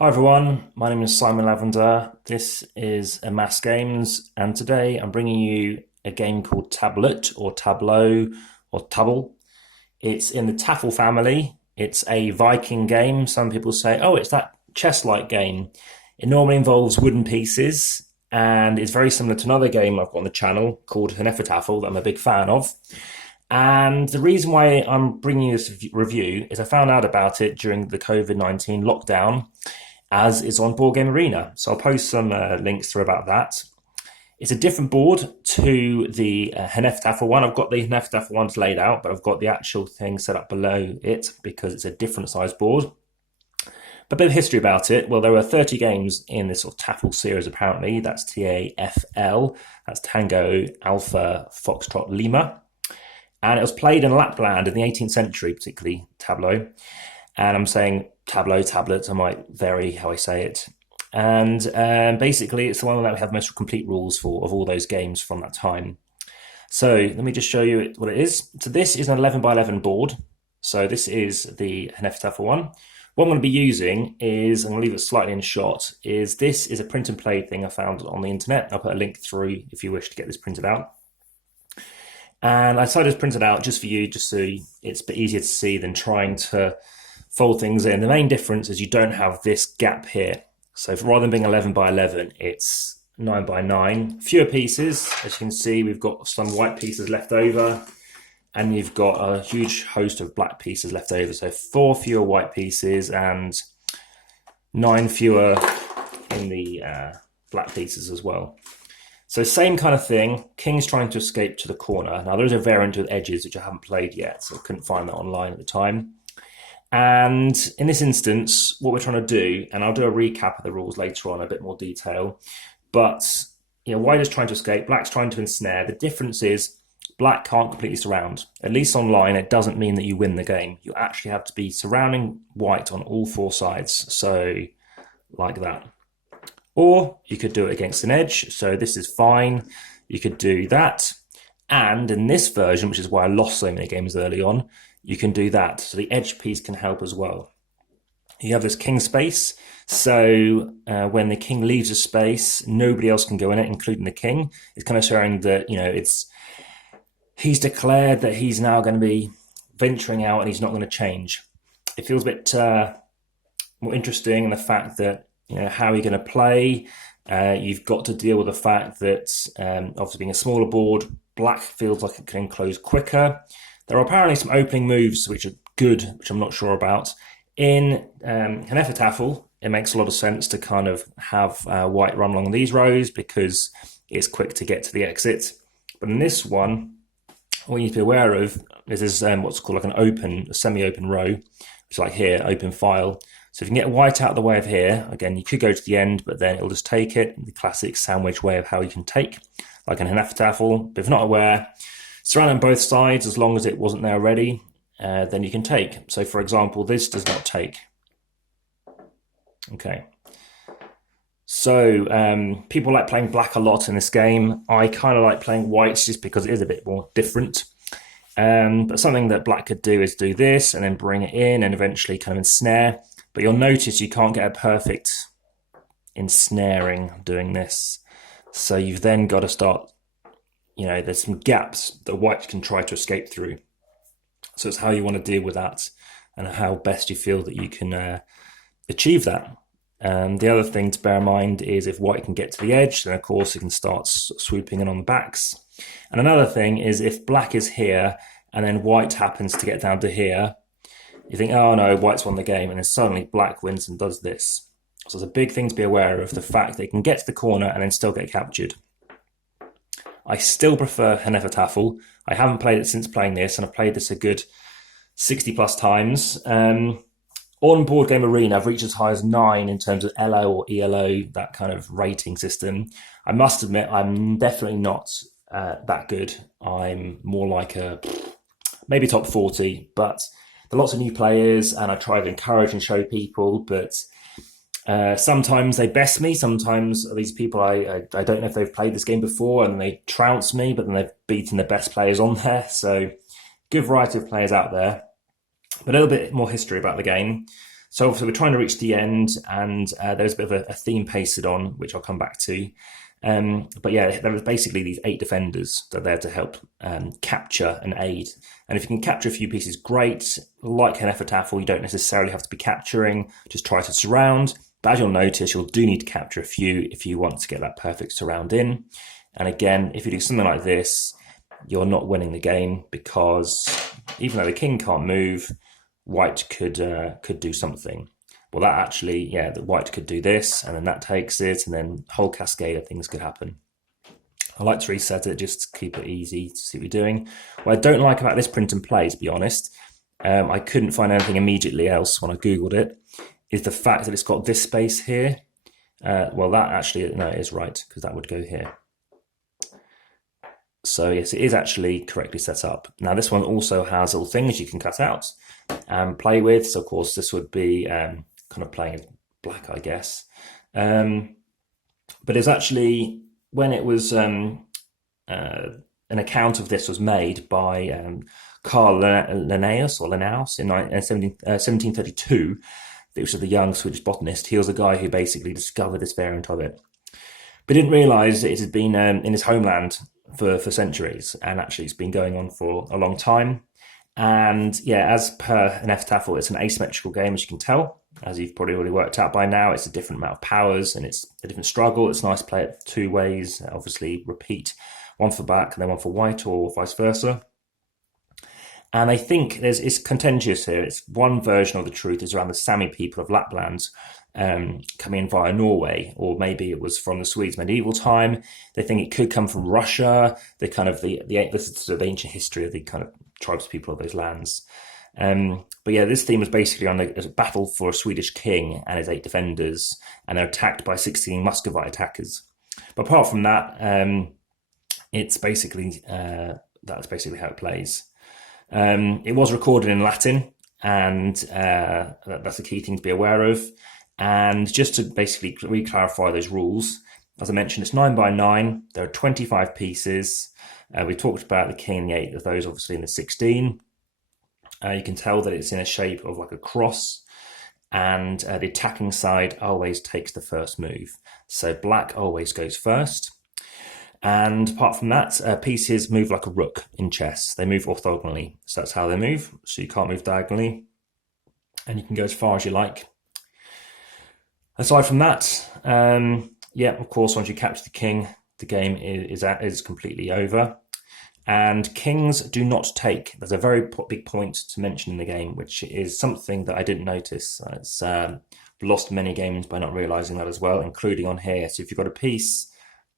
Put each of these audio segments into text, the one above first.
Hi everyone, my name is Simon Lavender. This is Amass Games, and today I'm bringing you a game called Tablut or Tableau or Tubble. It's in the Tafel family. It's a Viking game. Some people say, oh, it's that chess-like game. It normally involves wooden pieces, and it's very similar to another game I've got on the channel called Hnefeftal that I'm a big fan of. And the reason why I'm bringing you this review is I found out about it during the COVID-19 lockdown, as it's on Board Game Arena. So I'll post some links through about that. It's a different board to the Hnefeftal one. I've got the Hnefeftal ones laid out, but I've got the actual thing set up below it because it's a different size board. But a bit of history about it. Well, there were 30 games in this sort of Tafel series, apparently. That's TAFL. That's Tango Alpha Foxtrot Lima. And it was played in Lapland in the 18th century, particularly Tableau. And I'm saying Tableau, tablets, I might vary how I say it. And basically, it's the one that we have the most complete rules for of all those games from that time. So let me just show you what it is. So this is an 11 by 11 board. So this is the Hnefeftal one. What I'm going to be using is, I'm going to leave it slightly in shot, this is a print and play thing I found on the internet. I'll put a link through if you wish to get this printed out. And I decided to print it out just for you, just so it's a bit easier to see than trying to fold things in. The main difference is you don't have this gap here. So rather than being 11 by 11, it's 9 by 9. Fewer pieces. As you can see, we've got some white pieces left over, and you've got a huge host of black pieces left over. So 4 fewer white pieces and 9 fewer in the black pieces as well. So same kind of thing, king's trying to escape to the corner. Now there is a variant with edges, which I haven't played yet, so I couldn't find that online at the time. And in this instance, what we're trying to do, and I'll do a recap of the rules later on in a bit more detail, but white is trying to escape, black's trying to ensnare. The difference is black can't completely surround. At least online, it doesn't mean that you win the game. You actually have to be surrounding white on all 4 sides, so like that. Or you could do it against an edge, so this is fine. You could do that. And in this version, which is why I lost so many games early on, you can do that. So the edge piece can help as well. You have this king space, so when the king leaves a space, nobody else can go in it, including the king. It's kind of showing that, he's declared that he's now going to be venturing out and he's not going to change. It feels a bit more interesting in the fact that, how are you going to play? You've got to deal with the fact that, obviously being a smaller board, black feels like it can close quicker. There are apparently some opening moves which are good, which I'm not sure about. In Hnefeftal, it makes a lot of sense to kind of have white run along these rows because it's quick to get to the exit. But in this one, what you need to be aware of is there's what's called like a semi-open row, which is like here, open file. So if you can get white out of the way of here, again, you could go to the end, but then it'll just take it, the classic sandwich way of how you can take, like an Hnefeftal. But if not aware, surround on both sides, as long as it wasn't there already, then you can take. So for example, this does not take. Okay. So people like playing black a lot in this game. I kind of like playing whites just because it is a bit more different. But something that black could do is do this and then bring it in and eventually kind of ensnare. But you'll notice you can't get a perfect ensnaring doing this. So you've then got to start, there's some gaps that white can try to escape through. So it's how you want to deal with that and how best you feel that you can achieve that. The other thing to bear in mind is if white can get to the edge, then of course it can start swooping in on the backs. And another thing is if black is here and then white happens to get down to here, you think, oh no, white's won the game, and then suddenly black wins and does this. So it's a big thing to be aware of, the fact they can get to the corner and then still get captured. I still prefer Hnefeftal. I haven't played it since playing this, and I've played this a good 60 plus times. On Board Game Arena, I've reached as high as 9 in terms of LO or ELO, that kind of rating system. I must admit, I'm definitely not that good. I'm more like maybe top 40, but there are lots of new players, and I try to encourage and show people, but sometimes they best me. Sometimes these people, I don't know if they've played this game before, and they trounce me, but then they've beaten the best players on there. So good variety of players out there. But a little bit more history about the game. So obviously we're trying to reach the end, and there's a bit of a theme pasted on, which I'll come back to. But yeah, there are basically these 8 defenders that are there to help capture and aid. And if you can capture a few pieces, great. Like Hnefeftal, you don't necessarily have to be capturing, just try to surround. But as you'll notice, you'll do need to capture a few if you want to get that perfect surround in. And again, if you do something like this, you're not winning the game, because even though the king can't move, white could do something. Well, that actually, yeah, the white could do this, and then that takes it, and then a whole cascade of things could happen. I like to reset it just to keep it easy to see what you're doing. What I don't like about this print and play, to be honest, I couldn't find anything immediately else when I Googled it, is the fact that it's got this space here. Well, that actually, no, it is right, because that would go here. So yes, it is actually correctly set up. Now this one also has little things you can cut out and play with. So of course this would be kind of playing black, I guess. But it's actually, when it was, an account of this was made by Carl Linnaeus in 1732, which was the young Swedish botanist. He was a guy who basically discovered this variant of it, but didn't realise that it had been in his homeland for centuries, and actually it's been going on for a long time. And yeah, as per Hnefeftal, it's an asymmetrical game, as you can tell, as you've probably already worked out by now. It's a different amount of powers, and it's a different struggle. It's nice to play it 2 ways, obviously repeat, one for black and then one for white, or vice versa. And I think it's contentious here. It's one version of the truth is around the Sami people of Lapland coming in via Norway, or maybe it was from the Swedes medieval time. They think it could come from Russia. They kind of this is the ancient history of the kind of tribes people of those lands. But yeah, this theme was basically on a battle for a Swedish king and his 8 defenders, and they're attacked by 16 Muscovite attackers. But apart from that, it's basically that's basically how it plays. It was recorded in Latin, and that's a key thing to be aware of. And just to basically re-clarify those rules, as I mentioned, it's 9 by 9. There are 25 pieces. We talked about the king and the 8 of those, obviously, in the 16. You can tell that it's in a shape of like a cross, and the attacking side always takes the first move. So black always goes first. And apart from that, pieces move like a rook in chess. They move orthogonally, so that's how they move. So you can't move diagonally, and you can go as far as you like. Aside from that, yeah, of course, once you capture the king, the game is completely over. And kings do not take. There's a very big point to mention in the game, which is something that I didn't notice. It's lost many games by not realizing that as well, including on here. So if you've got a piece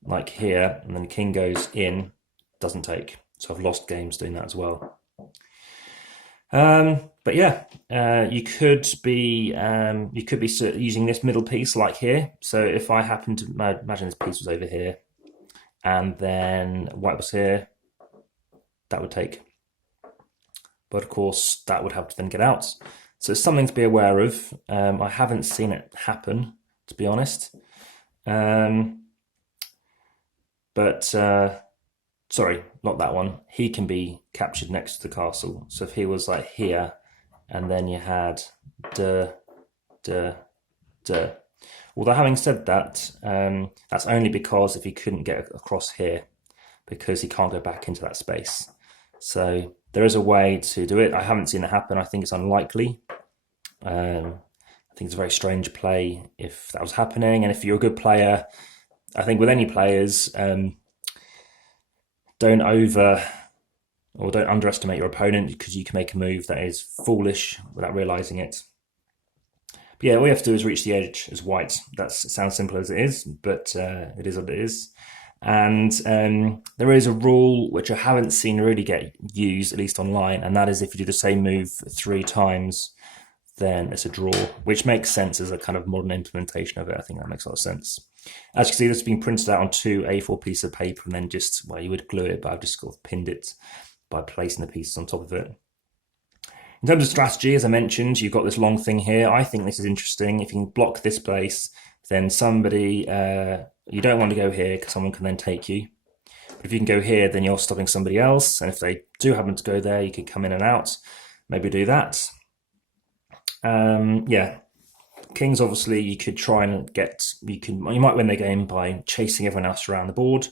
like here, and then the king goes in, doesn't take. So I've lost games doing that as well. But yeah, you could be using this middle piece like here. So if I happen to imagine this piece was over here, and then white was here, that would take. But of course, that would have to then get out. So it's something to be aware of. I haven't seen it happen, to be honest. Sorry, not that one. He can be captured next to the castle. So if he was like here, and then you had Although having said that, that's only because if he couldn't get across here, because he can't go back into that space. So there is a way to do it. I haven't seen it happen. I think it's unlikely. I think it's a very strange play if that was happening. And if you're a good player, I think with any players, don't underestimate your opponent, because you can make a move that is foolish without realizing it. But yeah, all you have to do is reach the edge as white. It sounds simple as it is, but it is what it is. And there is a rule which I haven't seen really get used, at least online, and that is if you do the same move 3 times, then it's a draw, which makes sense as a kind of modern implementation of it. I think that makes a lot of sense. As you can see, this has been printed out on 2 A4 pieces of paper, and then just, well, you would glue it, but I've just sort of pinned it by placing the pieces on top of it. In terms of strategy, as I mentioned, you've got this long thing here. I think this is interesting. If you can block this place, then somebody, you don't want to go here because someone can then take you. But if you can go here, then you're stopping somebody else. And if they do happen to go there, you could come in and out. Maybe do that. Yeah, Kings, obviously, you could try and you might win the game by chasing everyone else around the board,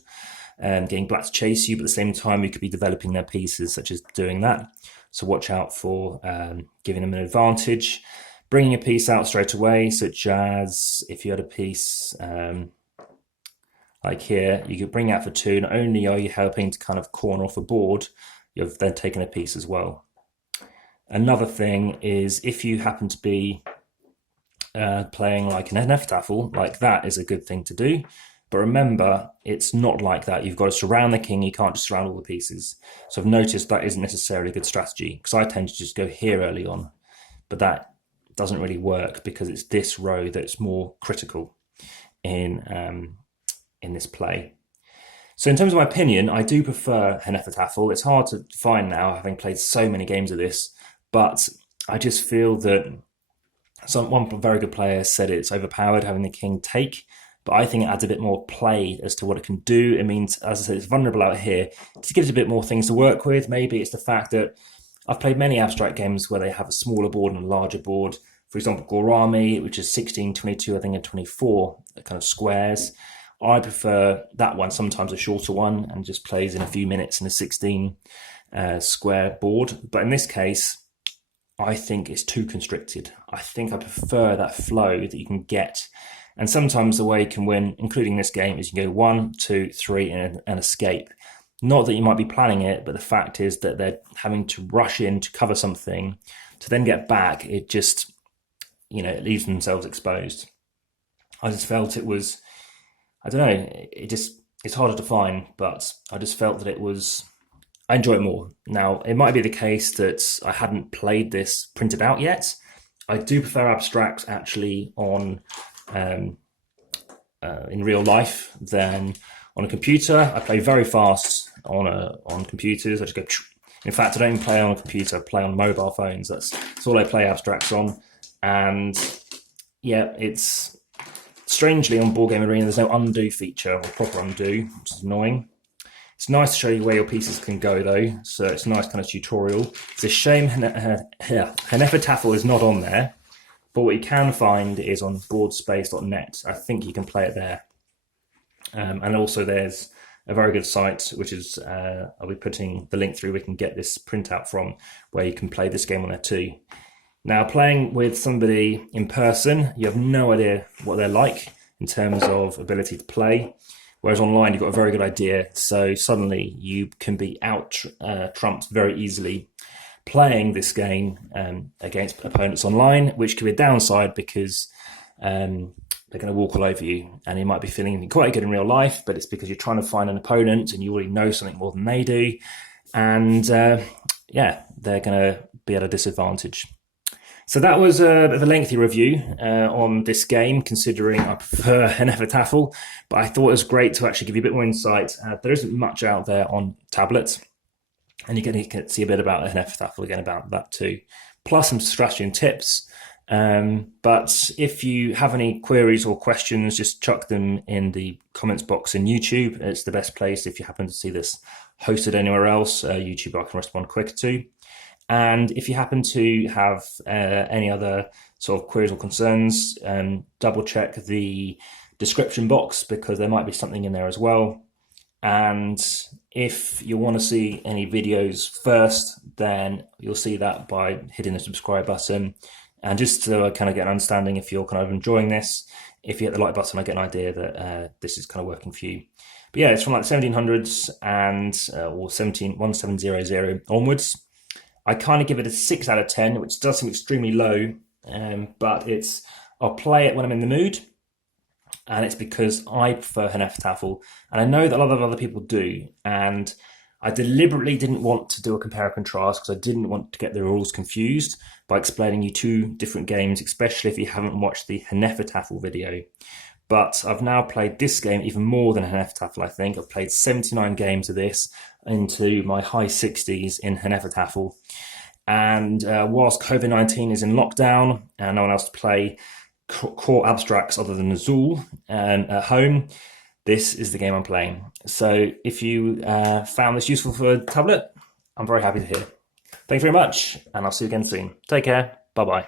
and getting black to chase you, but at the same time, you could be developing their pieces, such as doing that. So watch out for giving them an advantage. Bringing a piece out straight away, such as if you had a piece like here, you could bring out for 2. Not only are you helping to kind of corner off a board, you've then taken a piece as well. Another thing is if you happen to be playing like an Hnefeftal, like that is a good thing to do. But remember, it's not like that. You've got to surround the king. You can't just surround all the pieces. So I've noticed that isn't necessarily a good strategy, because I tend to just go here early on. But that doesn't really work because it's this row that's more critical in this play. So in terms of my opinion, I do prefer Hnefeftal. It's hard to find now, having played so many games of this, but I just feel that one very good player said it's overpowered having the king take, but I think it adds a bit more play as to what it can do. It means, as I said, it's vulnerable out here. To give it a bit more things to work with, maybe it's the fact that I've played many abstract games where they have a smaller board and a larger board. For example, Gorami, which is 16, 22, I think, and 24 kind of squares. I prefer that one, sometimes a shorter one, and just plays in a few minutes in a 16 square board. But in this case, I think it's too constricted. I think I prefer that flow that you can get. And sometimes the way you can win, including this game, is you can go 1, 2, 3 and escape. Not that you might be planning it, but the fact is that they're having to rush in to cover something to then get back. It just, it leaves themselves exposed. I just felt it was, I don't know, it's harder to find, but I just felt that I enjoy it more. Now, it might be the case that I hadn't played this printed out yet. I do prefer abstracts actually on in real life than on a computer. I play very fast on computers. I just go. In fact, I don't even play on a computer. I play on mobile phones. That's all I play abstracts on. And yeah, it's strangely on Board Game Arena, there's no undo feature or proper undo, which is annoying. It's nice to show you where your pieces can go though, so it's a nice kind of tutorial. It's a shame Hnefeftal is not on there, but what you can find is on boardspace.net. I think you can play it there. And also there's a very good site, which is, I'll be putting the link through, we can get this printout from, where you can play this game on there too. Now, playing with somebody in person, you have no idea what they're like in terms of ability to play. Whereas online, you've got a very good idea. So suddenly you can be out-trumped very easily playing this game against opponents online, which could be a downside because they're going to walk all over you. And you might be feeling quite good in real life, but it's because you're trying to find an opponent and you already know something more than they do. And yeah, they're going to be at a disadvantage. So that was a bit of a lengthy review on this game, considering I prefer Hnefeftal, but I thought it was great to actually give you a bit more insight. There isn't much out there on tablets, and you can see a bit about Hnefeftal again about that too, plus some strategy and tips. But if you have any queries or questions, just chuck them in the comments box in YouTube. It's the best place if you happen to see this hosted anywhere else. YouTube I can respond quicker to. And if you happen to have any other sort of queries or concerns, double check the description box because there might be something in there as well. And if you want to see any videos first, then you'll see that by hitting the subscribe button. And just to kind of get an understanding if you're kind of enjoying this, if you hit the like button, I get an idea that this is kind of working for you. But yeah, it's from like 1700s and or 1700 onwards. I kind of give it a 6 out of 10, which does seem extremely low, but I'll play it when I'm in the mood, and it's because I prefer Hnefeftal, and I know that a lot of other people do, and I deliberately didn't want to do a compare and contrast because I didn't want to get the rules confused by explaining you two different games, especially if you haven't watched the Hnefeftal video. But I've now played this game even more than Hnefeftal, I think. I've played 79 games of this into my high 60s in Hnefeftal. And whilst COVID-19 is in lockdown and no one else to play core abstracts other than Azul at home, this is the game I'm playing. So if you found this useful for Tablet, I'm very happy to hear. Thanks very much, and I'll see you again soon. Take care. Bye-bye.